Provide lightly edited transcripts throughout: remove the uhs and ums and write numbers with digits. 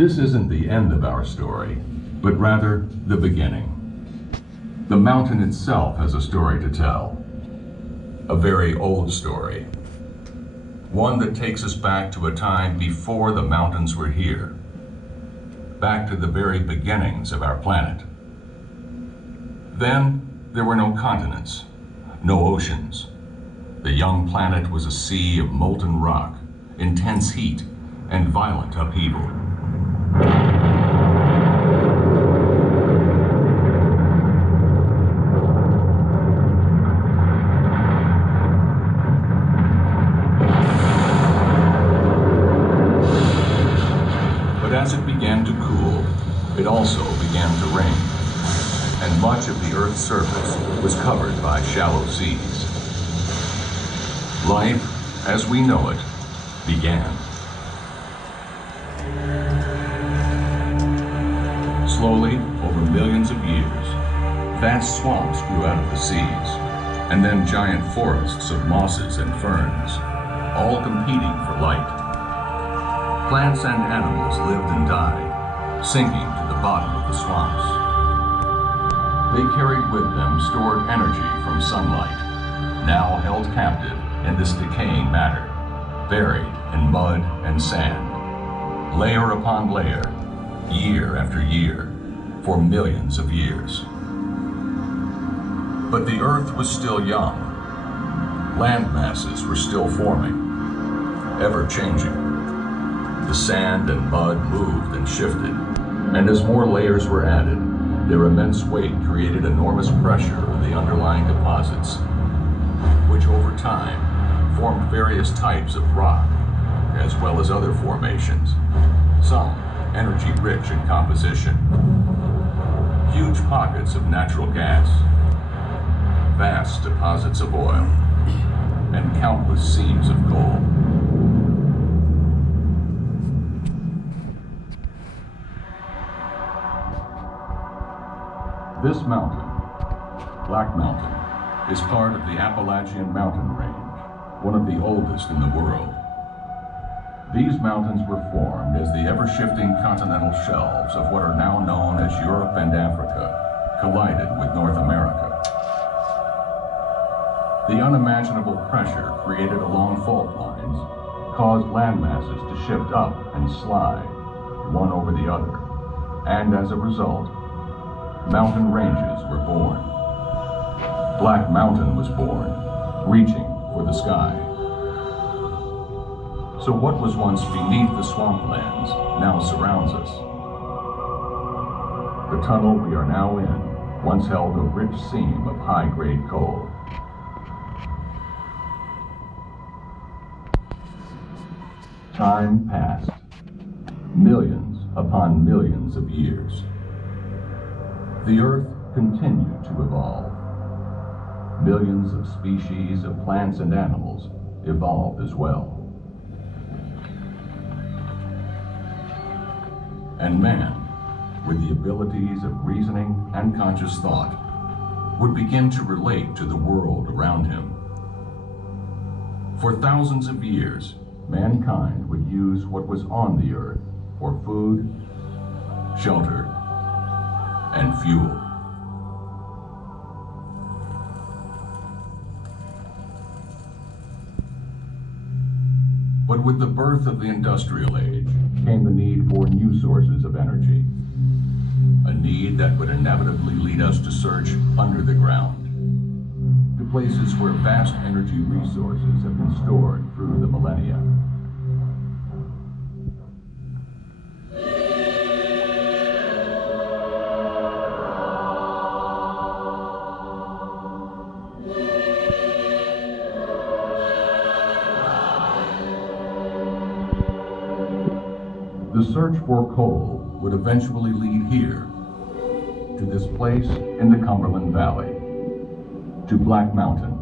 This isn't the end of our story, but rather the beginning. The mountain itself has a story to tell. A very old story. One that takes us back to a time before the mountains were here. Back to the very beginnings of our planet. Then, there were no continents, no oceans. The young planet was a sea of molten rock, intense heat, and violent upheaval. But as it began to cool, it also began to rain, and much of the Earth's surface was covered by shallow seas. Life, as we know it, began. Slowly, over millions of years, vast swamps grew out of the seas, and then giant forests of mosses and ferns, all competing for light. Plants and animals lived and died, sinking to the bottom of the swamps. They carried with them stored energy from sunlight, now held captive in this decaying matter, buried in mud and sand, layer upon layer, year after year, for millions of years. But the Earth was still young. Land masses were still forming, ever changing. The sand and mud moved and shifted, and as more layers were added, their immense weight created enormous pressure on the underlying deposits, which over time formed various types of rock, as well as other formations, some energy-rich in composition. Huge pockets of natural gas, vast deposits of oil, and countless seams of coal. This mountain, Black Mountain, is part of the Appalachian mountain range, one of the oldest in the world. These mountains were formed as the ever-shifting continental shelves of what are now known as Europe and Africa collided with North America. The unimaginable pressure created along fault lines caused land masses to shift up and slide, one over the other, and as a result, mountain ranges were born. Black Mountain was born, reaching for the sky. So what was once beneath the swamplands now surrounds us. The tunnel we are now in once held a rich seam of high-grade coal. Time passed, millions upon millions of years. The Earth continued to evolve. Millions of species of plants and animals evolved as well. And man, with the abilities of reasoning and conscious thought, would begin to relate to the world around him. For thousands of years, mankind would use what was on the Earth for food, shelter, and fuel. But with the birth of the industrial age came the need for new sources of energy. A need that would inevitably lead us to search under the ground, to places where vast energy resources have been stored through the millennia. The search for coal would eventually lead here, to this place in the Cumberland Valley, to Black Mountain,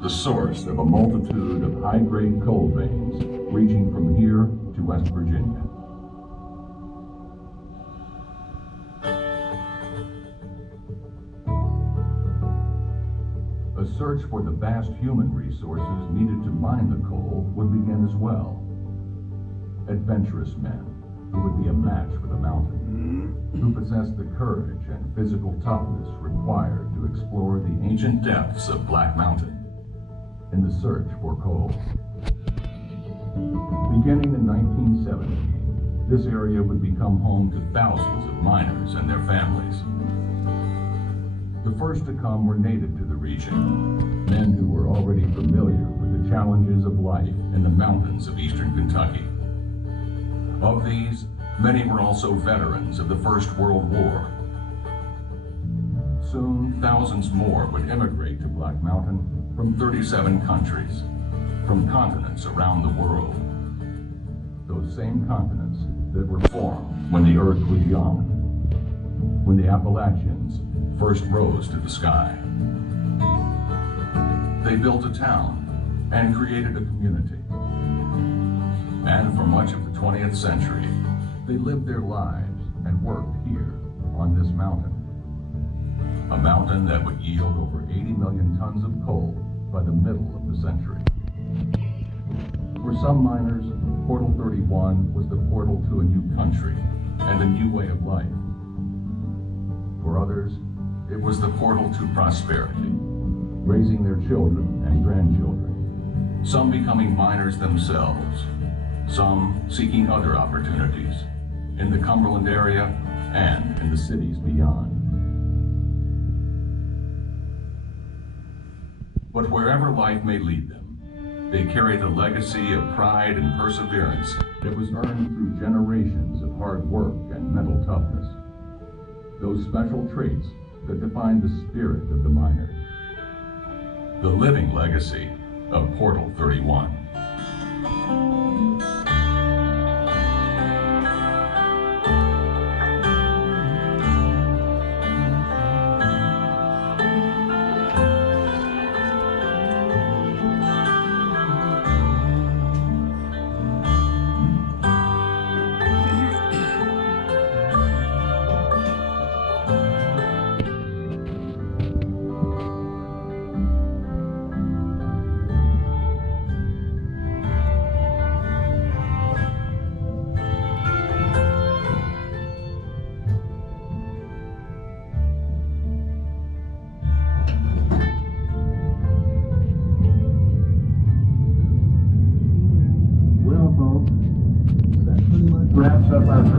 the source of a multitude of high-grade coal veins reaching from here to West Virginia. A search for the vast human resources needed to mine the coal would begin as well. Adventurous men who would who possessed the courage and physical toughness required to explore the ancient depths of Black Mountain in the search for coal. Beginning in 1970, this area would become home to thousands of miners and their families. The first to come were native to the region, men who were already familiar with the challenges of life in the mountains of eastern Kentucky. Of these, many were also veterans of the First World War. Soon, thousands more would immigrate to Black Mountain from 37 countries, from continents around the world. Those same continents that were formed when the earth was young, when the Appalachians first rose to the sky. They built a town and created a community. And for much of the 20th century, they lived their lives and worked here on this mountain. A mountain that would yield over 80 million tons of coal by the middle of the century. For some miners, Portal 31 was the portal to a new country and a new way of life. For others, it was the portal to prosperity, raising their children and grandchildren, some becoming miners themselves, some seeking other opportunities in the Cumberland area and in the cities beyond. But wherever life may lead them, they carry the legacy of pride and perseverance that was earned through generations of hard work and mental toughness. Those special traits that define the spirit of the miner. The living legacy of Portal 31. Wraps up our